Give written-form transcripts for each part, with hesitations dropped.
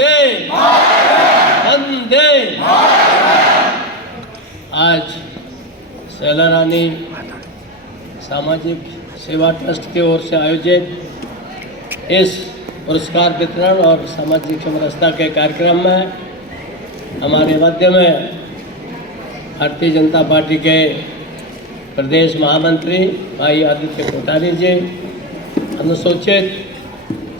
वंदे वंदे। आज शैला रानी सामाजिक सेवा ट्रस्ट की ओर से आयोजित इस पुरस्कार वितरण और सामाजिक समरसता के कार्यक्रम में हमारे मध्य में भारतीय जनता पार्टी के प्रदेश महामंत्री भाई आदित्य कोठारी जी, अनुसूचित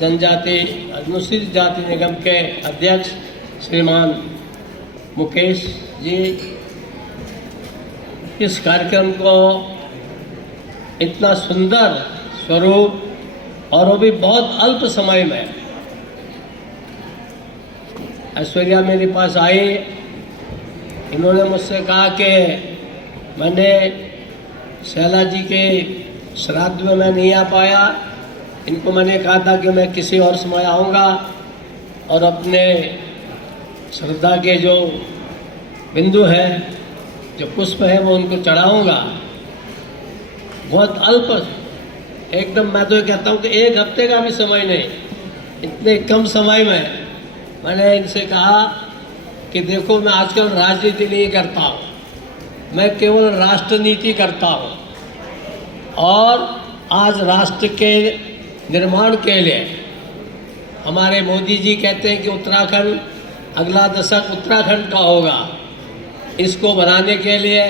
जनजाति अनुसूचित जाति निगम के अध्यक्ष श्रीमान मुकेश जी, इस कार्यक्रम को इतना सुंदर स्वरूप और वो भी बहुत अल्प समय में, ऐश्वर्या मेरे पास आई, इन्होंने मुझसे कहा कि मैंने शैला जी के श्राद्ध में मैं नहीं आ पाया, इनको मैंने कहा था कि मैं किसी और समय आऊँगा और अपने श्रद्धा के जो बिंदु है, जो पुष्प है, वो उनको चढ़ाऊँगा। बहुत अल्प, एकदम मैं तो कहता हूँ कि एक हफ्ते का भी समय नहीं, इतने कम समय में मैंने इनसे कहा कि देखो मैं आजकल राजनीति नहीं करता हूँ, मैं केवल राष्ट्र नीति करता हूँ और आज राष्ट्र के निर्माण के लिए हमारे मोदी जी कहते हैं कि उत्तराखंड, अगला दशक उत्तराखंड का होगा। इसको बनाने के लिए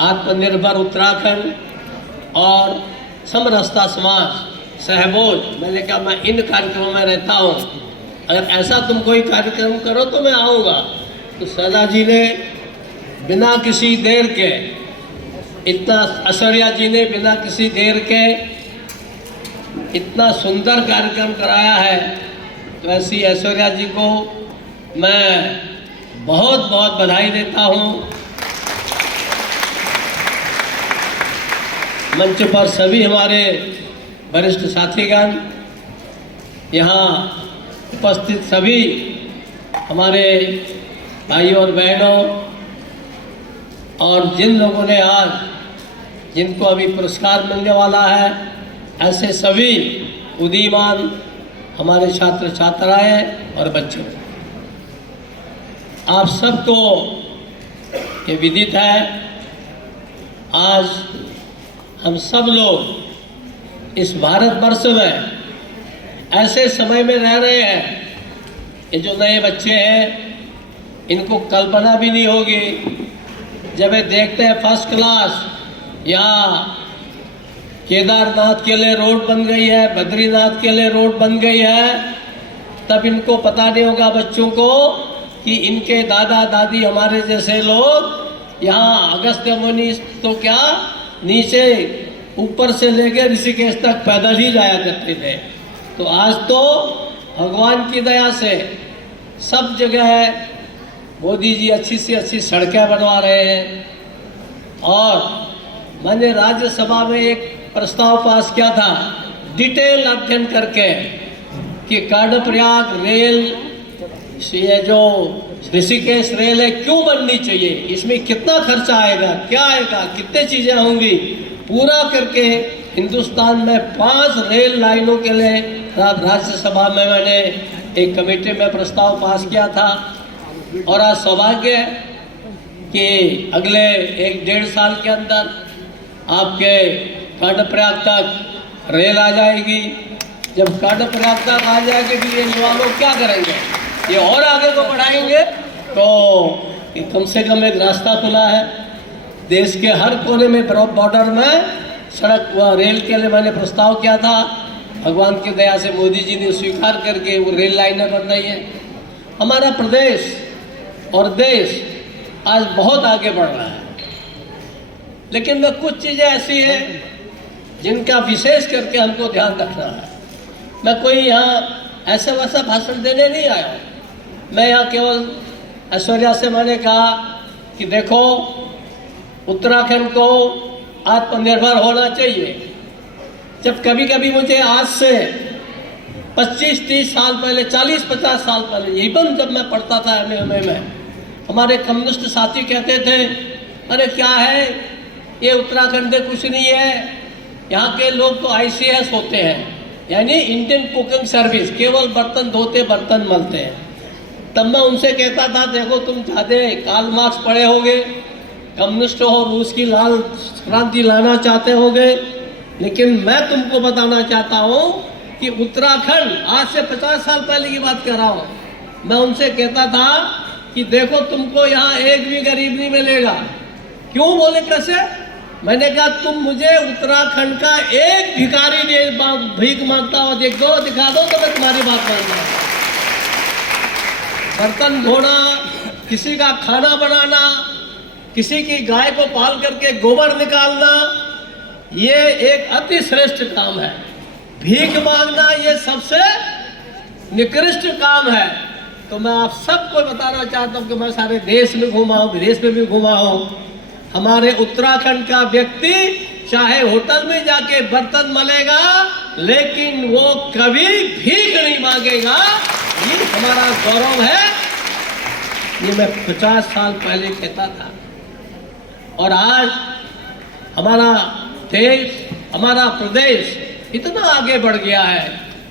आत्मनिर्भर उत्तराखंड और समरसता समाज सहबोज, मैंने कहा मैं इन कार्यक्रमों में रहता हूँ, अगर ऐसा तुम कोई कार्यक्रम करो तो मैं आऊँगा। तो शैला जी ने बिना किसी देर के इतना, ऐश्वर्या जी ने बिना किसी देर के इतना सुंदर कार्यक्रम कराया है, तो ऐसी ऐश्वर्या जी को मैं बहुत बहुत बधाई देता हूँ। मंच पर सभी हमारे वरिष्ठ साथीगण, यहाँ उपस्थित सभी हमारे भाई और बहनों, और जिन लोगों ने आज, जिनको अभी पुरस्कार मिलने वाला है, ऐसे सभी उदीयमान हमारे छात्र छात्राएं और बच्चों, आप सबको ये विदित है, आज हम सब लोग इस भारतवर्ष में ऐसे समय में रह रहे हैं, ये जो नए बच्चे हैं इनको कल्पना भी नहीं होगी, जब ये देखते हैं फर्स्ट क्लास या केदारनाथ के लिए रोड बन गई है, बद्रीनाथ के लिए रोड बन गई है, तब इनको पता नहीं होगा बच्चों को कि इनके दादा दादी हमारे जैसे लोग यहाँ अगस्त्य मुनि तो क्या नीचे ऊपर से लेकर ऋषिकेश तक पैदल ही जाया करते थे। तो आज तो भगवान की दया से सब जगह मोदी जी अच्छी से अच्छी सड़कें बनवा रहे हैं। और मैंने राज्यसभा में एक प्रस्ताव पास किया था डिटेल अध्ययन करके कि कर्णप्रयाग रेल, ये जो ऋषिकेश रेल है क्यों बननी चाहिए, इसमें कितना खर्चा आएगा, क्या आएगा, कितने चीज़ें होंगी, पूरा करके हिंदुस्तान में 5 रेल लाइनों के लिए राज्यसभा में मैंने एक कमेटी में प्रस्ताव पास किया था। और आज सौभाग्य है कि अगले 1-1.5 साल के अंदर आपके कर्णप्रयाग तक रेल आ जाएगी। जब कर्णप्रयाग तक आ जाएगी तो ये युवा लोग क्या करेंगे, ये और आगे को बढ़ाएंगे। तो कम से कम एक रास्ता खुला है, देश के हर कोने में बॉर्डर में सड़क व रेल के लिए मैंने प्रस्ताव किया था। भगवान की दया से मोदी जी ने स्वीकार करके वो रेल लाइनें बन रही हैं। हमारा प्रदेश और देश आज बहुत आगे बढ़ रहा है, लेकिन में कुछ चीज़ें ऐसी हैं जिनका विशेष करके हमको ध्यान रखना है। मैं कोई यहाँ ऐसा वैसा भाषण देने नहीं आया हूँ, मैं यहाँ केवल ऐश्वर्या से मैंने कहा कि देखो उत्तराखंड को आत्मनिर्भर होना चाहिए। जब कभी कभी मुझे आज से 25-30 साल पहले, 40-50 साल पहले, यही पर जब मैं पढ़ता था एमए में, हमारे कम्युनिस्ट साथी कहते थे अरे क्या है ये उत्तराखंड में कुछ नहीं है, यहाँ के लोग तो आईसीएस होते हैं, यानी इंडियन कुकिंग सर्विस, केवल बर्तन धोते बर्तन मलते हैं। तब मैं उनसे कहता था देखो तुम ज़्यादा कार्ल मार्क्स पढ़े होगे, कम्युनिस्ट हो, रूस की लाल क्रांति लाना चाहते होगे, लेकिन मैं तुमको बताना चाहता हूँ कि उत्तराखंड, आज से 50 साल पहले की बात कर रहा हूँ, मैं उनसे कहता था कि देखो तुमको यहाँ एक भी गरीब नहीं मिलेगा। क्यों? बोले कैसे? मैंने कहा तुम मुझे उत्तराखंड का एक भिखारी भीख मांगता हुआ दिखा दो तो मैं तुम्हारी बात मानूंगा। बर्तन धोना, किसी का खाना बनाना, किसी की गाय को पाल करके गोबर निकालना, ये एक अति श्रेष्ठ काम है। भीख मांगना ये सबसे निकृष्ट काम है। तो मैं आप सबको बताना चाहता हूँ कि मैं सारे देश में घूमा हूँ, विदेश में भी घूमा हूँ। हमारे उत्तराखंड का व्यक्ति चाहे होटल में जाके बर्तन मलेगा, लेकिन वो कभी भीख नहीं मांगेगा। ये हमारा गौरव है। ये मैं 50 साल पहले कहता था, और आज हमारा देश, हमारा प्रदेश इतना आगे बढ़ गया है,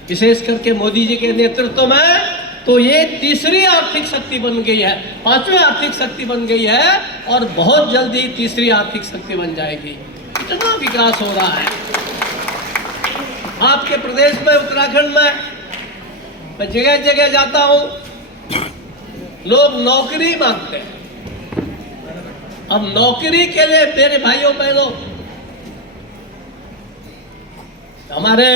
विशेष करके मोदी जी के नेतृत्व में। तो ये तीसरी आर्थिक शक्ति बन गई है, 5वीं आर्थिक शक्ति बन गई है, और बहुत जल्दी तीसरी आर्थिक शक्ति बन जाएगी। इतना विकास हो रहा है आपके प्रदेश में, उत्तराखंड में। मैं जगह जगह जाता हूं, लोग नौकरी मांगते हैं। अब नौकरी के लिए मेरे भाइयों बहनों, हमारे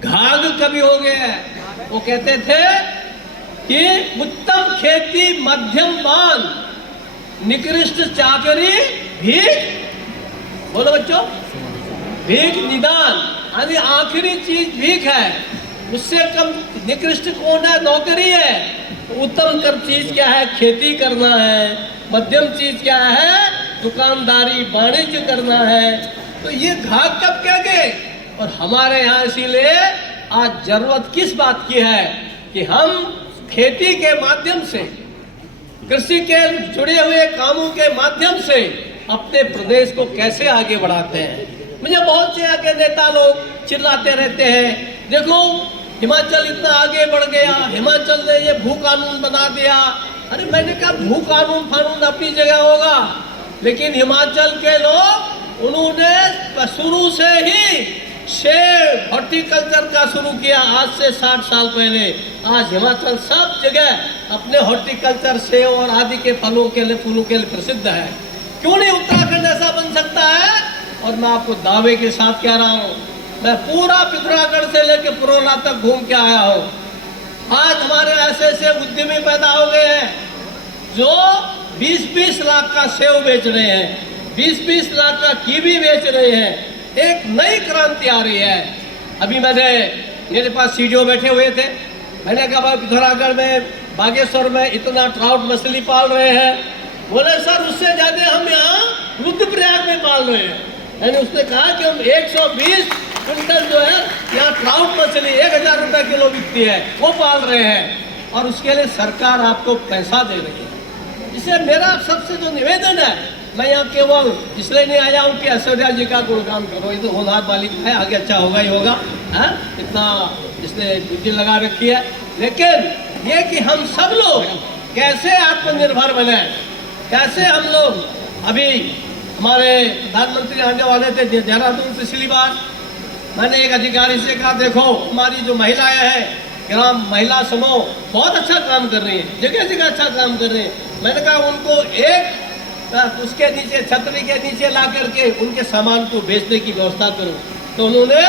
घाघ कवि हो गए, वो कहते थे कि उत्तम खेती मध्यम मान, निकृष्ट चाकरी भीख, बोलो बच्चों, भीख निदान, यानी आखिरी चीज भीख है। उससे कम निकृष्ट कौन है? नौकरी है। उत्तम कर चीज क्या है? खेती करना है। मध्यम चीज क्या है? दुकानदारी वाणिज्य करना है। तो ये घाघ कब कह गए? और हमारे यहाँ इसीलिए आज जरूरत किस बात की है कि हम खेती के माध्यम से, कृषि के जुड़े हुए कामों के माध्यम से अपने प्रदेश को कैसे आगे बढ़ाते हैं। मुझे बहुत से आगे नेता लोग चिल्लाते रहते हैं, देखो हिमाचल इतना आगे बढ़ गया, हिमाचल ने ये भू कानून बना दिया। अरे मैंने कहा भू कानून फानून अपनी जगह होगा, लेकिन हिमाचल के लोग, उन्होंने शुरू से ही सेब हॉर्टिकल्चर का शुरू किया। आज से 60 साल पहले। आज हिमाचल सब जगह अपने हॉर्टिकल्चर, सेब और आदि के फलों के लिए, फूलों के लिए प्रसिद्ध है। क्यों नहीं उत्तराखंड ऐसा बन सकता है? और मैं आपको दावे के साथ कह रहा हूँ, मैं पूरा पिथौरागढ़ से लेकर पुरोला तक घूम के आया हूँ। आज हमारे ऐसे ऐसे उद्यमी पैदा हो गए हैं जो 20-20 लाख का सेब बेच रहे हैं, 20-20 लाख का कीवी बेच रहे हैं। एक नई क्रांति आ रही है। अभी मेरे पास सीडीओ बैठे हुए थे, मैंने कहा भाई पिथौरागढ़ में, बागेश्वर में इतना ट्राउट मछली पाल रहे हैं। बोले सर उससे ज्यादा हम यहाँ रुद्रप्रयाग में पाल रहे हैं। यानी उसने कहा कि हम 120 क्विंटल जो है यहाँ ट्राउट मछली 1000 रुपये किलो बिकती है, वो पाल रहे हैं, और उसके लिए सरकार आपको पैसा दे रही है। इससे मेरा सबसे जो निवेदन है, मैं यहाँ केवल इसलिए नहीं आया हूँ कि ऐश्वर्या जी का गुणगान करो, ये तो होनहार मालिक है, आगे अच्छा होगा ही होगा, है इतना इसने बुद्धि लगा रखी है। लेकिन ये कि हम सब लोग कैसे आत्मनिर्भर बने, कैसे हम लोग, अभी हमारे प्रधानमंत्री आने वाले थे देहरादून पिछली बार, मैंने एक अधिकारी से कहा देखो हमारी जो महिलाएं हैं, ग्राम महिला समूह बहुत अच्छा काम कर रही है, जगह जगह अच्छा काम कर रहे हैं। मैंने कहा उनको एक उसके नीचे, छतरी के नीचे ला करके उनके सामान को बेचने की व्यवस्था करो। तो उन्होंने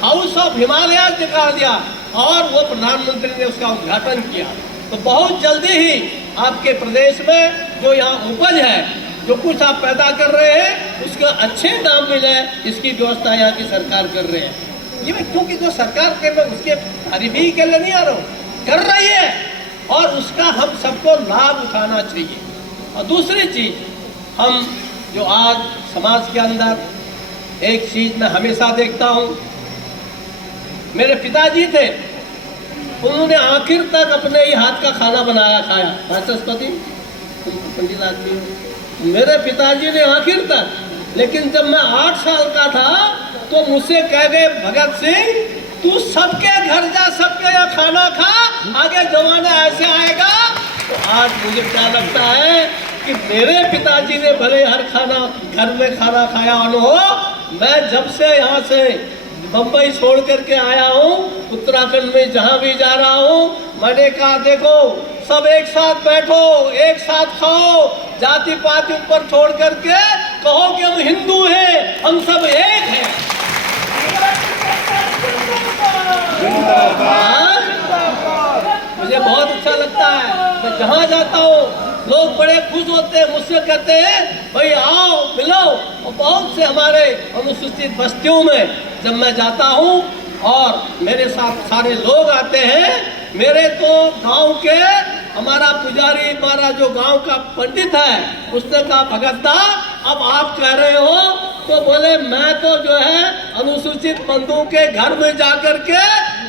हाउस ऑफ हिमालय निकाल दिया और वो प्रधानमंत्री ने उसका उद्घाटन किया। तो बहुत जल्दी ही आपके प्रदेश में जो यहाँ उपज है, जो कुछ आप पैदा कर रहे हैं, उसका अच्छे दाम मिले, इसकी व्यवस्था यहाँ की सरकार कर रहे हैं। ये क्योंकि जो सरकार के मैं उसके तारीफी के लिए नहीं आ रहा हूँ, कर रही है, और उसका हम सबको लाभ उठाना चाहिए। और दूसरी चीज, हम जो आज समाज के अंदर एक चीज मैं हमेशा देखता हूँ, मेरे पिताजी थे, उन्होंने आखिर तक अपने ही हाथ का खाना बनाया खाया। वाचस्पति पंडित आदमी, मेरे पिताजी ने आखिर तक, लेकिन जब मैं 8 साल का था तो मुझसे कह गए भगत सिंह तू सबके घर जा, सबके यहाँ खाना खा, आगे जमाना ऐसे आएगा। तो आज मुझे क्या लगता है कि मेरे पिताजी ने भले हर खाना घर में खाना खाया हो, मैं जब से यहाँ से बम्बई छोड़ करके आया हूँ, उत्तराखंड में जहाँ भी जा रहा हूँ, मैंने कहा देखो सब एक साथ बैठो, एक साथ खाओ, जाति पाति ऊपर छोड़ करके कहो कि हम हिंदू हैं, हम सब एक हैं। मुझे बहुत अच्छा लगता है, मैं जहाँ जाता हूँ लोग बड़े खुश होते हैं, मुझसे कहते हैं भाई आओ मिलो। और बहुत से हमारे अनुसूचित बस्तियों में जब मैं जाता हूँ और मेरे साथ सारे लोग आते हैं, मेरे तो गांव के हमारा पुजारी, हमारा जो गांव का पंडित है, उसने कहा भगत दा अब आप कह रहे हो, तो बोले मैं तो जो है अनुसूचित बंधुओं के घर में जाकर के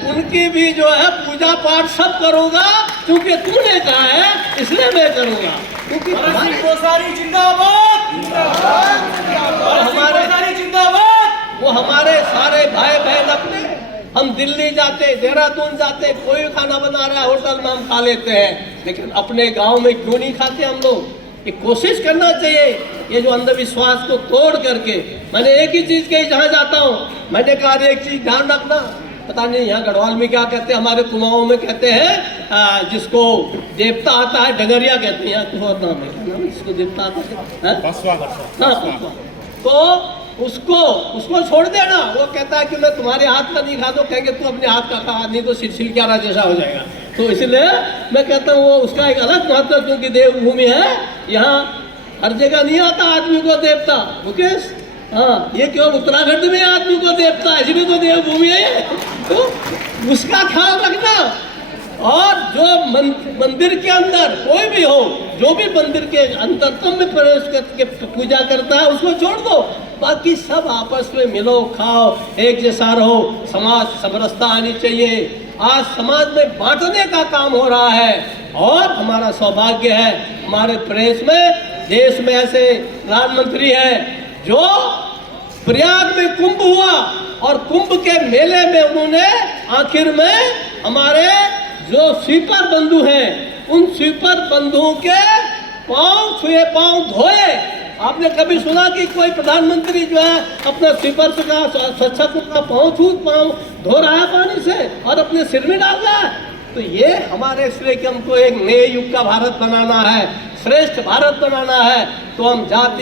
उनकी भी जो है पूजा पाठ सब करूंगा, क्योंकि तूने कहा है इसलिए मैं करूंगा। क्योंकि वो हमारे सारे भाई बहन अपने, हम दिल्ली जाते, देहरादून जाते, कोई खाना बना रहा है होटल में हम खा लेते हैं, लेकिन अपने गांव में क्यों नहीं खाते हम लोग? ये कोशिश करना चाहिए, ये जो अंधविश्वास को तोड़ करके। मैंने एक ही चीज कही जहाँ जाता हूँ, मैंने कहा एक चीज ध्यान रखना, पता नहीं यहाँ गढ़वाल में क्या कहते हैं, हमारे कुमाऊं में कहते हैं जिसको देवता आता है डगरिया कहते हैं, जिसको देवता आता है तो उसको छोड़ देना। वो कहता है कि मैं तुम्हारे हाथ का नहीं खा, तो कहेंगे तू अपने हाथ का खा, नहीं तो सिलसिला जैसा हो जाएगा। तो इसलिए मैं कहता हूँ वो उसका एक अलग महत्व, क्योंकि देवभूमि है, यहाँ हर जगह नहीं आता आदमी को देवता। मुकेश, हाँ, ये केवल उत्तराखंड में आदमी को देवता है, इसलिए तो देवभूमि है। तो उसका ख्याल रखना। और जो मंदिर के अंदर कोई भी हो, जो भी मंदिर के अंतरतम में प्रवेश करके पूजा करता है उसको छोड़ दो, बाकी सब आपस में मिलो खाओ, एक जैसा रहो, समाज समरसता आनी चाहिए। आज समाज में बांटने का काम हो रहा है, और हमारा सौभाग्य है हमारे देश में ऐसे प्रधानमंत्री है जो प्रयाग में कुंभ हुआ, और कुंभ के मेले में उन्होंने आखिर में हमारे जो स्वीपर बंधु हैं, उन स्वीपर बंधुओं के पांव छुए, पांव धोए। आपने कभी सुना कि कोई प्रधानमंत्री जो है अपना स्वीपर का स्वच्छता का पांव धो रहा है पानी से और अपने सिर में डाल रहा है? तो ये हमारे इसलिए कि हमको एक नए युग का भारत बनाना है, श्रेष्ठ भारत बनाना है, तो हम जाति